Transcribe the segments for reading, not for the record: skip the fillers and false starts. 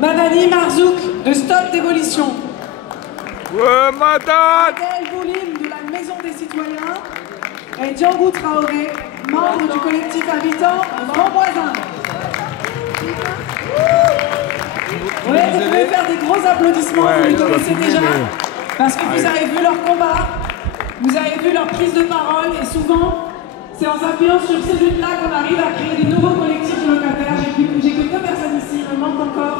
Madani Marzouk de Stop Démolition. Ouais, madame. Adèle Boulim de la Maison des Citoyens. Et Djangou Traoré, membre du collectif habitant Grand Voisin. Ouais, vous pouvez faire des gros applaudissements, vous les connaissez déjà, parce que vous avez vu leur combat, vous avez vu leur prise de parole, et souvent, c'est en s'appuyant sur ces luttes-là qu'on arrive à créer des nouveaux collectifs de locataires. J'ai que 2 personnes ici, il me manque encore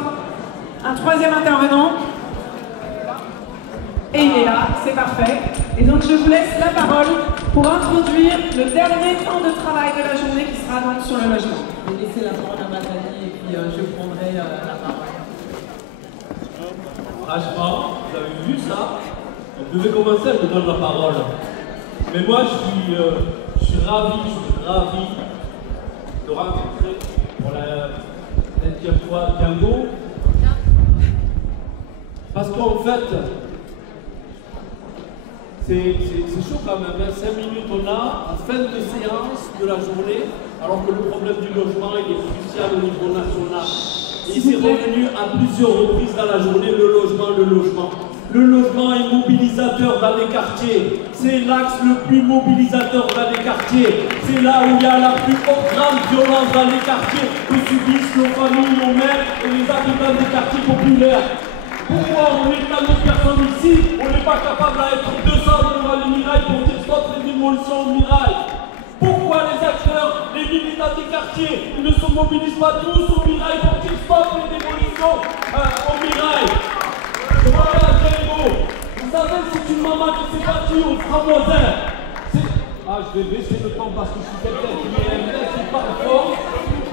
un 3e intervenant. Et il est là, c'est parfait. Et donc je vous laisse la parole pour introduire le dernier temps de travail de la journée qui sera donc sur le logement. Je vais laisser la parole à Madani et puis je prendrai la parole. Franchement, vous avez vu ça? On devait commencer à me donner la parole. Mais moi, je suis ravi de rencontrer pour la 20e fois Djangou. Parce qu'en fait, c'est chaud quand même, hein. 5 minutes on a, en fin de séance de la journée, alors que le problème du logement il est crucial au niveau national. Il s'est revenu à plusieurs reprises dans la journée, le logement, le logement. Le logement est mobilisateur dans les quartiers. C'est l'axe le plus mobilisateur dans les quartiers. C'est là où il y a la plus grande violence dans les quartiers que subissent nos familles, nos mères et les habitants des quartiers populaires. Pourquoi on est tant de personnes ici, on n'est pas capable d'être 200 devant les mirailles pour dire stop les démolitions aux mirailles? Pourquoi les acteurs, les militants des quartiers, ils ne se mobilisent pas tous aux mirailles pour dire stop les démolitions aux mirailles? Voilà, Djangou. Vous savez, c'est une maman qui s'est battue au Framoisin. Ah, je vais baisser le ton parce que je suis quelqu'un qui parle fort,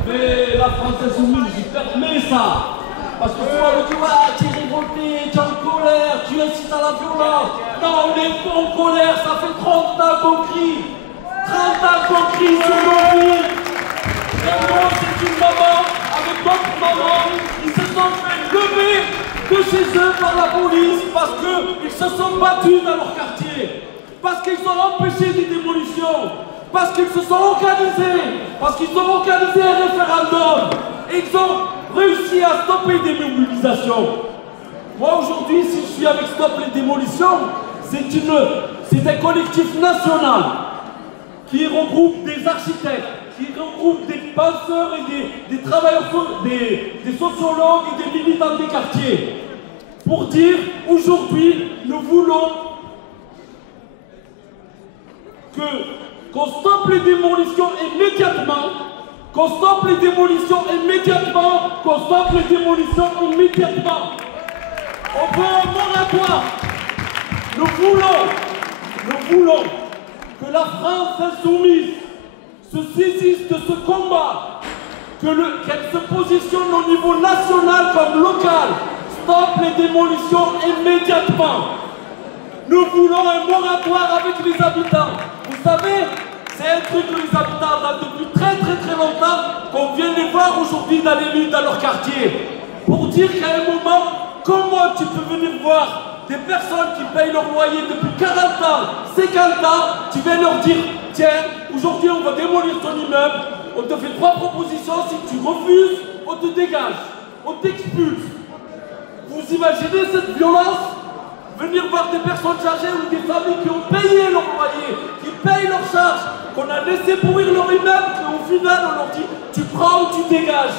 mais la France insoumise, j'ai fermé ça. Parce que souvent on dit, ouais, tu es révolté, tu es en colère, tu incites à la violence. Non, on est pas en colère, ça fait 30 ans qu'on crie. 30 ans qu'on crie sur nos vies. Et moi, c'est une maman avec d'autres mamans qui se sont fait lever de chez eux par la police parce qu'ils se sont battus dans leur quartier. Parce qu'ils ont empêché des démolitions. Parce qu'ils se sont organisés. Parce qu'ils ont organisé un référendum. Et ils ont réussi à stopper des mobilisations. Moi aujourd'hui, si je suis avec Stop les démolitions, c'est un collectif national qui regroupe des architectes, qui regroupe des penseurs et des travailleurs, des sociologues et des militants des quartiers. Pour dire, aujourd'hui, nous voulons qu'on stoppe les démolitions immédiatement. Qu'on stoppe les démolitions immédiatement, qu'on stoppe les démolitions immédiatement. On veut un moratoire. Nous voulons que la France insoumise se saisisse de ce combat, qu'elle se positionne au niveau national comme local. Stop les démolitions immédiatement. Nous voulons un moratoire avec les habitants. Vous savez, c'est un truc que les habitants attendent depuis très longtemps, qu'on vient les voir aujourd'hui dans les luttes dans leur quartier. Pour dire qu'à un moment, comment tu peux venir voir des personnes qui payent leur loyer depuis 40 ans, 50 ans, tu viens leur dire, tiens, aujourd'hui on va démolir ton immeuble, on te fait 3 propositions, si tu refuses, on te dégage, on t'expulse. Vous imaginez cette violence? Venir voir des personnes chargées ou des familles qui ont payé leur loyer, qui payent leurs charges, qu'on a laissé pourrir leur immeuble, et au final on leur dit tu prends ou tu dégages.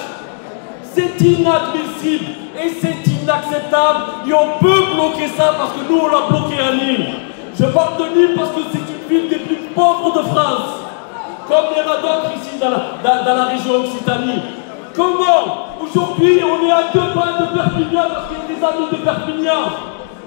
C'est inadmissible et c'est inacceptable et on peut bloquer ça parce que nous on l'a bloqué à Nîmes. Je parle de Nîmes parce que c'est une ville des plus pauvres de France, comme il y en a d'autres ici dans la région Occitanie. Comment aujourd'hui on est à 2 pas de Perpignan parce qu'il y a des amis de Perpignan.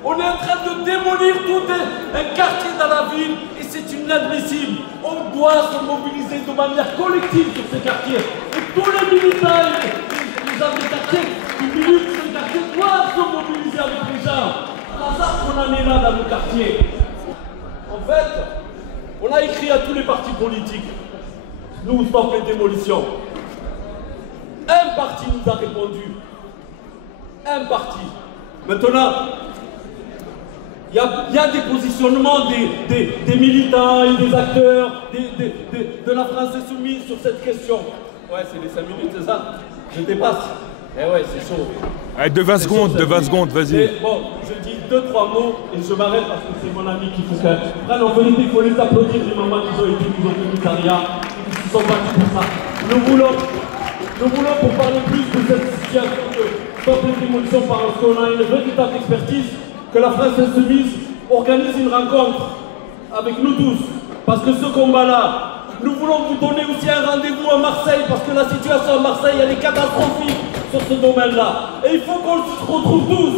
On est en train de démolir tout un quartier dans la ville et c'est inadmissible. On doit se mobiliser de manière collective sur ces quartiers. Et tous les militants et les gens des quartiers qui militent sur ces quartiers doivent se mobiliser avec les gens. C'est pour ça qu'on en est là dans le quartier. En fait, on a écrit à tous les partis politiques. Nous, Stop les démolitions. Un parti nous a répondu. Un parti. Maintenant, il y a des positionnements des militants et des acteurs de la France insoumise sur cette question. Ouais, c'est les 5 minutes, c'est ça? Je dépasse. Eh ouais, c'est chaud. Allez, de 20 secondes, vas-y. Bon, je dis 2-3 mots et je m'arrête parce que c'est mon ami qui faut faire. Frère, en vérité, il faut les applaudir, les mamans qui ont été dans le commissariat, qui se sont battus pour ça. Nous voulons pour parler plus de cette situation de stop les démolitions parce qu'on a une véritable expertise, que la France Insoumise organise une rencontre avec nous tous. Parce que ce combat-là, nous voulons vous donner aussi un rendez-vous à Marseille parce que la situation à Marseille, elle est catastrophique sur ce domaine-là. Et il faut qu'on se retrouve tous.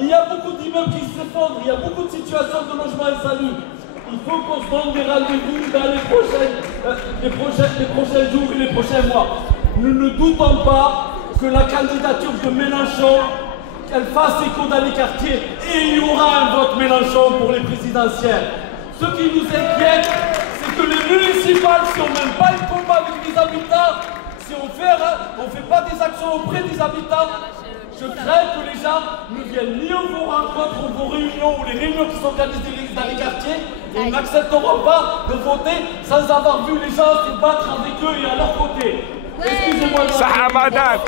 Il y a beaucoup d'immeubles qui s'effondrent, il y a beaucoup de situations de logement insalubres. Il faut qu'on se donne des rendez-vous dans les prochains jours et les prochains mois. Nous ne doutons pas que la candidature de Mélenchon, qu'elle fasse écho dans les quartiers et il y aura un vote Mélenchon pour les présidentielles. Ce qui nous inquiète, c'est que les municipales, si on ne mène pas le combat avec les habitants, si on ne fait pas des actions auprès des habitants, je crains que les gens ne viennent ni aux vos rencontres, aux vos réunions, ou les réunions qui sont organisées dans les quartiers, et ils n'accepteront pas de voter sans avoir vu les gens se battre avec eux et à leur côté. Excusez-moi. Ça, Ramadan.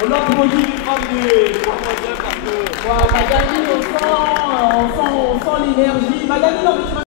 On applaudit les femmes des parce que... Magali, on sent l'énergie. Magali, non, mais tu